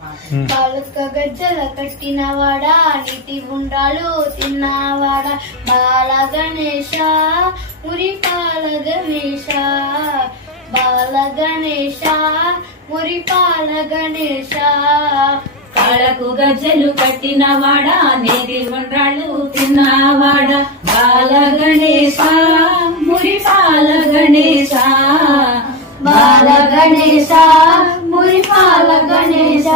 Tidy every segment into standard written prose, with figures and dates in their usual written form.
కాలుక గజ్జల కట్టినవాడా నీతి ఉండ్రాలు తిన్నవాడా బాల గణేశ మురిపాల గణేశ బాల గణేశ మురిపాల గణేశ కాళ్ళకు గజ్జలు కట్టినవాడా నీతి ఉండ్రాలు తిన్నవాడా బాల గణేశ మురిపాల గణేశ బాల గణేశ మురిపాల గణేశ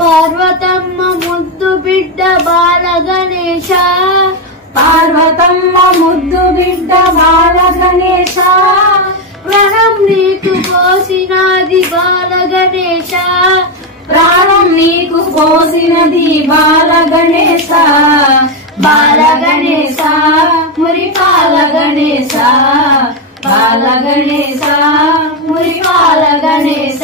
పార్వతమ్మ ముద్దు బిడ్డ బాల గణేశ పార్వతమ్మ ముద్దు బిడ్డ బాల గణేశ ప్రాణం నీకు పోసినది బాల గణేశ ప్రాణం నీకు పోసినది బాల గణేశ బాల గణేశ మురిపాల గణేశ బాల గణేశ మురిపాల గణేశ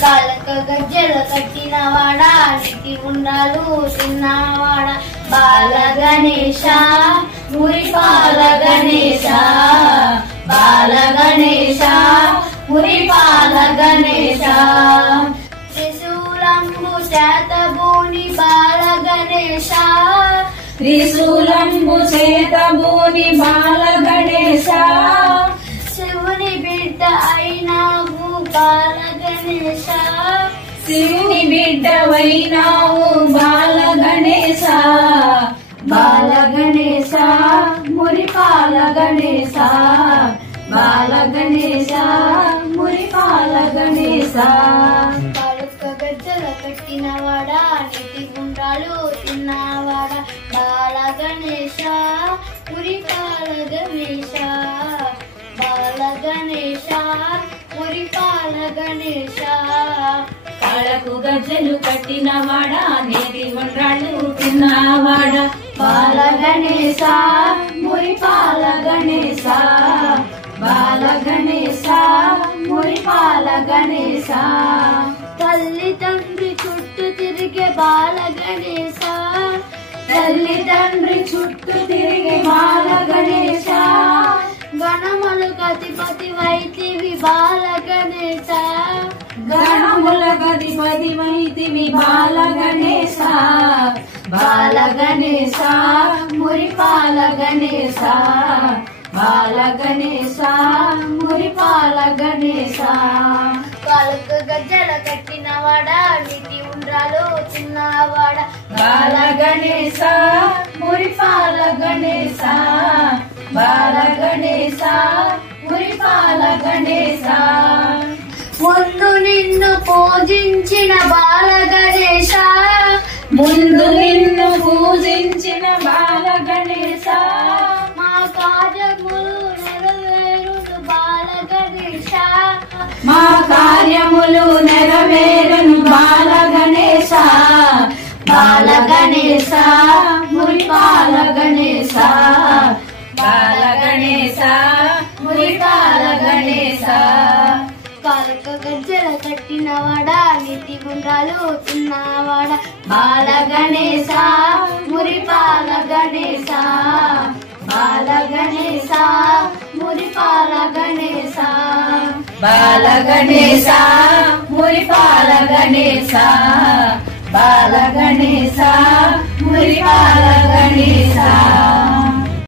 కాళ్ళక గజ్జల కట్టినవాడా నీతి ఉండాలు తిన్నవాడా బాల గణేశ మురిపాల గణేశ బాల గణేశ మురిపాల గణేశ త్రిశూలంబు చేతబూని బాల గణేశ త్రిశూలంబు చేతబూని బాల గణేశ శివుని బిడ్డ అయినావు బాల గణేశ శివుని బిడ్డవైనావు బాల గణేశ బాల గణేశ మురిపాల గణేశ బాల గణేశ మురిపాల గణేశ కాలుక గజ్జల కట్టినవాడా నీతి ఉండ్రాలు తిన్నవాడా బాల గణేశ మురిపాల గణేశ బాల గణేశ మురిపాల గణేశ కాళ్ళకు గజ్జలు కట్టినవాడా నీతి ఉండ్రాళ్ళు తిన్నవాడా బాల గణేశ మురిపాల గణేశ బాల గణేశ మురిపాల గణేశ తల్లి తండ్రి చుట్టూ తిరిగే బాల గణేశ తల్లి తండ్రి చుట్టూ తిరిగి బాల గణేశ గణములు గతిపతి వైతివి బాల గణేశ గణముల గతిపతి వైతివి బాల గణేశ బాల గణేశ మురిపాల గణేశ బాల గణేశ మురిపాల గణేశ కాలుక గజ్జల కట్టినవాడా నీతి ఉండ్రాలు తిన్నవాడా బాల గణేశ మురిపాల గణేశ బాల గణేశ మురిపాల గణేశ ముందు నిన్ను పూజించిన బాల గణేశ ముందు నిన్ను పూజించిన బాల గణేశ మా కార్యములు నెరవేరును బాల గణేశ మా కార్యములు నెరవేరును బాల గణేశ బాల గణేశ మురిపాల గణేశ బాల గణేశ మురిపాల గణేశ కాలుక గజ్జల కట్టినవాడా నీతి ఉండ్రాలు తిన్నవాడా బాల గణేశ మురిపాల గణేశ బాల గణేశ మురిపాల గణేశ బాల గణేశ మురిపాల గణేశ బాల గణేశ మురిపాల గణేశ